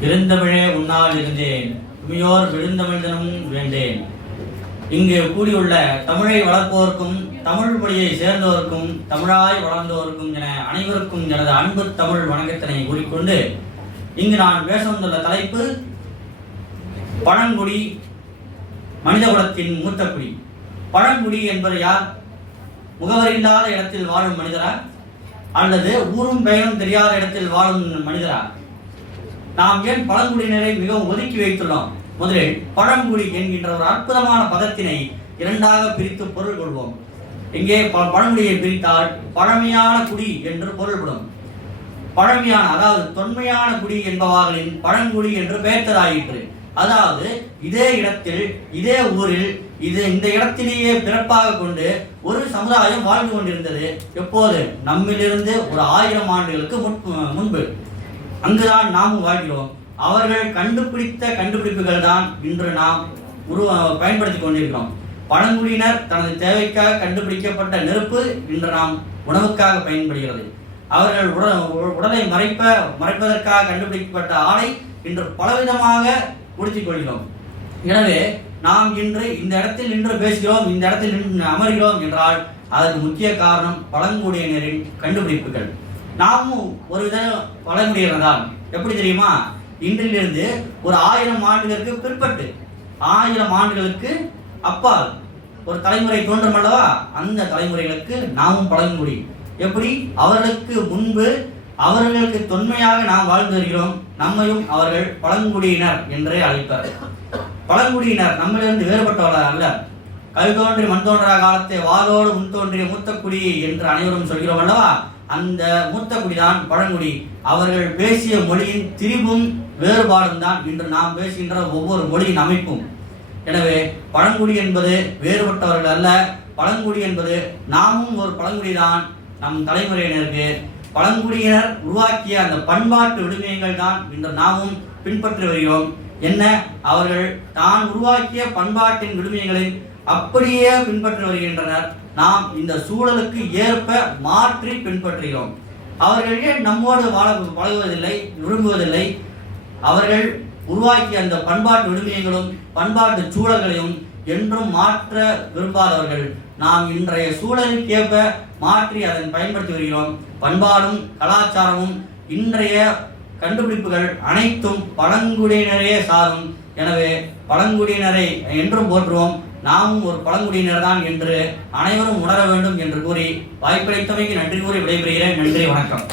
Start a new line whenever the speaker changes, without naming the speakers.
இருந்தமிழே உன்னால் இருந்தேன். உமையோர் விழுந்தமிழ்தனும் வேண்டேன் இங்கு கூடியுள்ள தமிழை வளர்ப்போருக்கும் தமிழ் மொழியை சேர்ந்தோருக்கும் தமிழாய் வளர்ந்தோருக்கும் என அனைவருக்கும் எனது அன்பு தமிழ் வணக்கத்தினை கூறிக்கொண்டு இங்கு நான் பேச வந்துள்ள தலைப்பு பழங்குடி மனிதகுலத்தின் மூத்த குடி பழங்குடி என்பது யார்? முகவரியில்லாத இடத்தில் வாழும் மனிதரா? அல்லது ஊரும் பெயரும் தெரியாத இடத்தில் வாழும் மனிதரா? நாம் ஏன் பழங்குடியினரை மிகவும் ஒதுக்கி வைத்துள்ளோம்? முதலில் பழங்குடி என்கின்ற ஒரு அற்புதமான பதத்தினை இரண்டாக பிரித்து பொருள் கொள்வோம். இங்கே பழங்குடியை பிரித்தால் பழமையான குடி என்று பொருள்படும். பழமையான அதாவது தொன்மையான குடி என்பவர்களின் பழங்குடி என்று பெயர்த்ததாயிற்று அதாவது இதே இடத்தில் இதே ஊரில் இது இந்த இடத்திலேயே பிறப்பாக கொண்டு ஒரு சமுதாயம் வாழ்ந்து கொண்டிருந்தது. எப்போது? நம்மிலிருந்து ஒரு ஆயிரம் ஆண்டுகளுக்கு முன்பு. அங்குதான் நாமும் வாழ்கிறோம். அவர்கள் கண்டுபிடித்த கண்டுபிடிப்புகள் தான் இன்று நாம் உருவ பயன்படுத்தி கொண்டிருக்கிறோம். பழங்குடியினர் தனது தேவைக்காக கண்டுபிடிக்கப்பட்ட நெருப்பு இன்று நாம் உணவுக்காக பயன்படுகிறது. அவர்கள் உட- உடலை மறைப்ப மறைப்பதற்காக கண்டுபிடிக்கப்பட்ட ஆடை இன்று பலவிதமாக உடுத்திக் கொள்கிறோம். எனவே நாம் இன்று இந்த இடத்தில் நின்று பேசுகிறோம் இந்த இடத்தில் நின்று அமர்கிறோம் என்றால் அதற்கு முக்கிய காரணம் பழங்குடியினரின் கண்டுபிடிப்புகள். நாமும் ஒரு வித பழங்குடியினர் தான் எப்படி தெரியுமா? இன்றிலிருந்து ஒரு ஆயிரம் ஆண்டுகளுக்கு பிற்பட்டு ஆயிரம் ஆண்டுகளுக்கு அப்பால் ஒரு தலைமுறை தோன்றும் அல்லவா? அந்த தலைமுறைகளுக்கு நாமும் பழங்குடி எப்படி? அவர்களுக்கு முன்பு அவர்களுக்கு தொன்மையாக நாம் வாழ்ந்து வருகிறோம். நம்மையும் அவர்கள் பழங்குடியினர் என்றே அழைப்பர். பழங்குடியினர் நம்மிலிருந்து வேறுபட்டவர்கள் அல்ல. கல் தோன்றி மண் தோன்றா காலத்தை வாளோடு முன் தோன்றிய மூத்த குடி என்று அனைவரும் சொல்கிறோம் அல்லவா? அந்த மூத்த குடிதான் பழங்குடி. அவர்கள் பேசிய மொழியின் திரிபும் வேறுபாடும் தான் இன்று நாம் பேசுகின்ற ஒவ்வொரு மொழியின் அமைப்பும். எனவே பழங்குடி என்பது வேறுபட்டவர்கள் அல்ல. பழங்குடி என்பது நாமும் ஒரு பழங்குடிதான். நம் தலைமுறையினருக்கு பழங்குடியினர் உருவாக்கிய அந்த பண்பாட்டு விடுமையங்கள் தான் இன்று நாமும் பின்பற்றி வருகிறோம். என்ன? அவர்கள் தான் உருவாக்கிய பண்பாட்டின் விடுமியங்களை அப்படியே பின்பற்றி வருகின்றனர். நாம் இந்த சூழலுக்கு ஏற்ப மாற்றி பின்பற்றுகிறோம். அவர்களே நம்மோடு வாழ பழகுவதில்லை விரும்புவதில்லை? அவர்கள் உருவாக்கிய அந்த பண்பாட்டு விடுமையங்களும் பண்பாட்டு சூழல்களையும் என்றும் மாற்ற விரும்பாதவர்கள். நாம் இன்றைய சூழலுக்கேற்ப மாற்றி அதன் பயன்படுத்தி வருகிறோம். பண்பாடும் கலாச்சாரமும் இன்றைய கண்டுபிடிப்புகள் அனைத்தும் பழங்குடியினரே சாரும். எனவே பழங்குடியினரை என்றும் போற்றுவோம். நாமும் ஒரு பழங்குடியினர் தான் என்று அனைவரும் உணர வேண்டும் என்று கூறி வாய்ப்பளித்தமைக்கு நன்றி கூறி விடைபெறுகிறேன். நன்றி வணக்கம்.